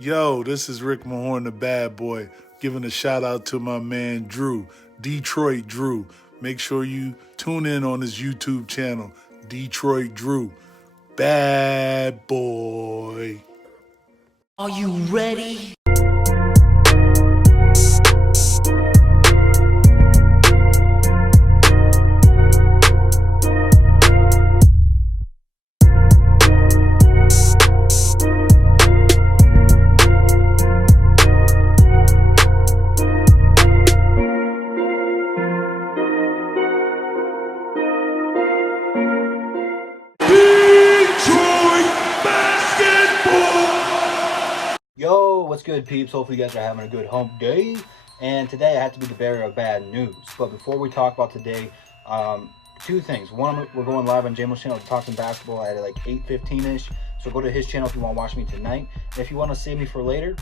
Yo, this is Rick Mahorn, the bad boy, giving a shout out to my man Drew, Detroit Drew. Make sure you tune in on his YouTube channel, Detroit Drew. Bad boy. Are you ready? Yo, what's good, peeps? Hopefully, you guys are having a good hump day. And today, I have to be the bearer of bad news. But before we talk about today, two things. One, we're going live on Jamo's channel to talk some basketball at like 8:15ish. So go to his channel if you want to watch me tonight. And if you want to save me for later,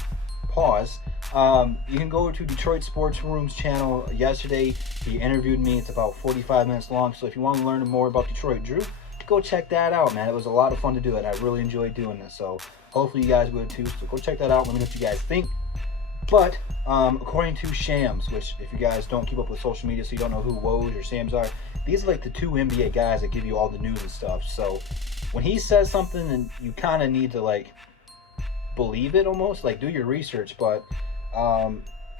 pause. You can go to Detroit Sports Room's channel. Yesterday, he interviewed me. It's about 45 minutes long. So if you want to learn more about Detroit Drew, go check that out, man. It was a lot of fun to do it. I really enjoyed doing this. So hopefully you guys would too. So go check that out. Let me know what you guys think. But according to Shams, which if you guys don't keep up with social media, so you don't know who Woj or Shams are, these are like the two NBA guys that give you all the news and stuff. So when he says something, and you kind of need to like believe it almost, like do your research. But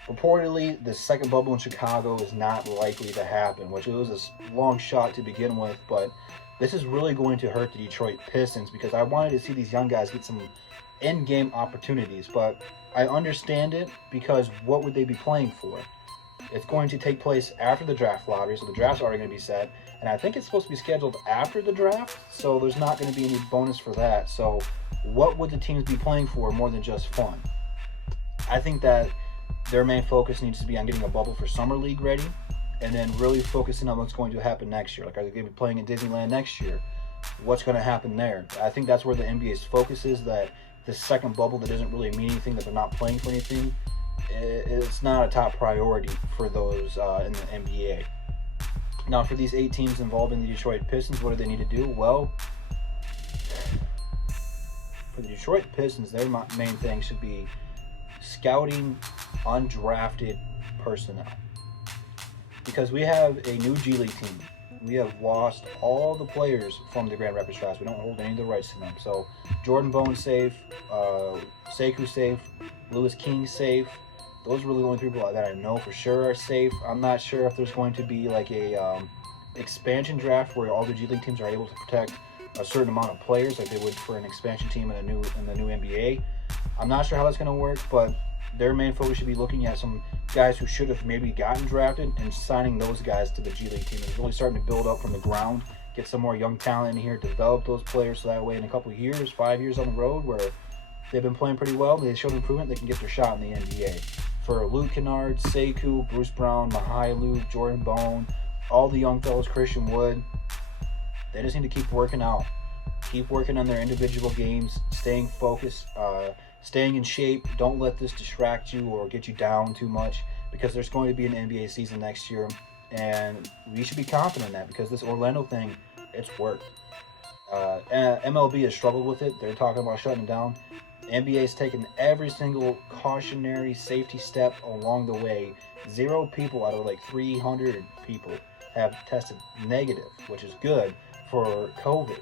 reportedly, the second bubble in Chicago is not likely to happen, which it was a long shot to begin with, but this is really going to hurt the Detroit Pistons because I wanted to see these young guys get some in-game opportunities, but I understand it because what would they be playing for? It's going to take place after the draft lottery, so the draft's already going to be set, and I think it's supposed to be scheduled after the draft, so there's not going to be any bonus for that. So what would the teams be playing for more than just fun? I think that their main focus needs to be on getting a bubble for Summer League ready, and then really focusing on what's going to happen next year. Like, are they going to be playing in Disneyland next year? What's going to happen there? I think that's where the NBA's focus is, that this second bubble that doesn't really mean anything, that they're not playing for anything, it's not a top priority for those in the NBA. Now, for these 8 teams involved in the Detroit Pistons, what do they need to do? Well, for the Detroit Pistons, their main thing should be scouting undrafted personnel. Because we have a new G League team. We have lost all the players from the Grand Rapids Draft. We don't hold any of the rights to them. So Jordan Bone's safe, Sekou safe, Lewis King safe. Those are really the only people that I know for sure are safe. I'm not sure if there's going to be like a expansion draft where all the G League teams are able to protect a certain amount of players like they would for an expansion team in the new NBA. I'm not sure how that's going to work, but their main focus should be looking at some guys who should have maybe gotten drafted and signing those guys to the G League team. It's really starting to build up from the ground, get some more young talent in here, develop those players so that way in a couple of years, 5 years on the road where they've been playing pretty well, they showed improvement, they can get their shot in the NBA. For Luke Kennard, Sekou, Bruce Brown, Mahai, Jordan Bone, all the young fellows, Christian Wood, they just need to keep working out. Keep working on their individual games, staying focused, staying in shape. Don't let this distract you or get you down too much, because there's going to be an NBA season next year, and we should be confident in that because this Orlando thing, it's worked. MLB has struggled with it. They're talking about shutting it down. NBA's taken every single cautionary safety step along the way. 0 people out of like 300 people have tested negative, which is good for COVID,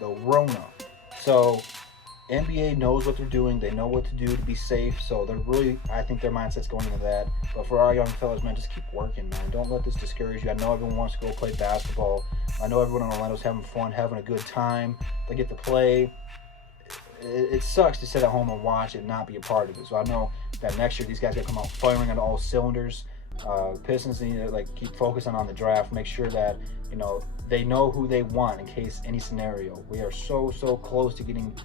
the Rona. So NBA knows what they're doing. They know what to do to be safe. So they're really, I think their mindset's going into that. But for our young fellas, man, just keep working, man. Don't let this discourage you. I know everyone wants to go play basketball. I know everyone in Orlando's having fun, having a good time. They get to play. It sucks to sit at home and watch it and not be a part of it. So I know that next year these guys got to come out firing on all cylinders. Pistons need to like keep focusing on the draft. Make sure that they know who they want in case any scenario. We are so close to getting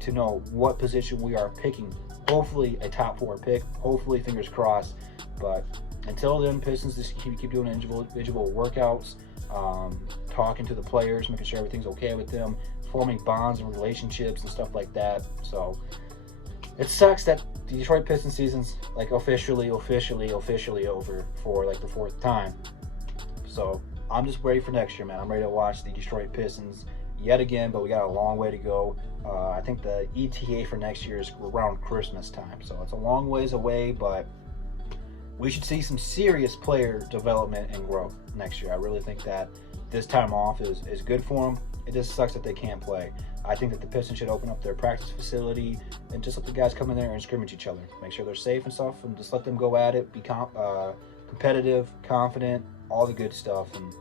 to know what position we are picking. Hopefully a top 4 pick. Hopefully, fingers crossed. But until then, Pistons just keep doing individual workouts, talking to the players, making sure everything's okay with them, forming bonds and relationships and stuff like that. So it sucks that the Detroit Pistons season's like officially over for like the 4th time. So I'm just ready for next year, man. I'm ready to watch the Detroit Pistons yet again, but we got a long way to go. I think the ETA for next year is around Christmas time, so it's a long ways away, but we should see some serious player development and growth next year. I really think that this time off is good for them. It just sucks that they can't play. I think that the Pistons should open up their practice facility and just let the guys come in there and scrimmage each other. Make sure they're safe and stuff, and just let them go at it, be competitive, confident, all the good stuff, and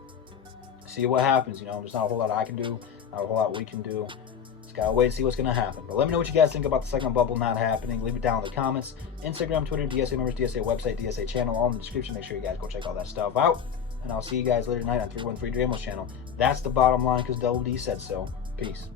see what happens. You know, there's not a whole lot I can do, not a whole lot we can do. Just gotta wait and see what's gonna happen. But let me know what you guys think about the second bubble not happening. Leave it down in the comments. Instagram, Twitter, DSA members, DSA website, DSA channel, all in the description. Make sure you guys go check all that stuff out. And I'll see you guys later tonight on 313 Dramos channel. That's the bottom line, because Double D said so. Peace.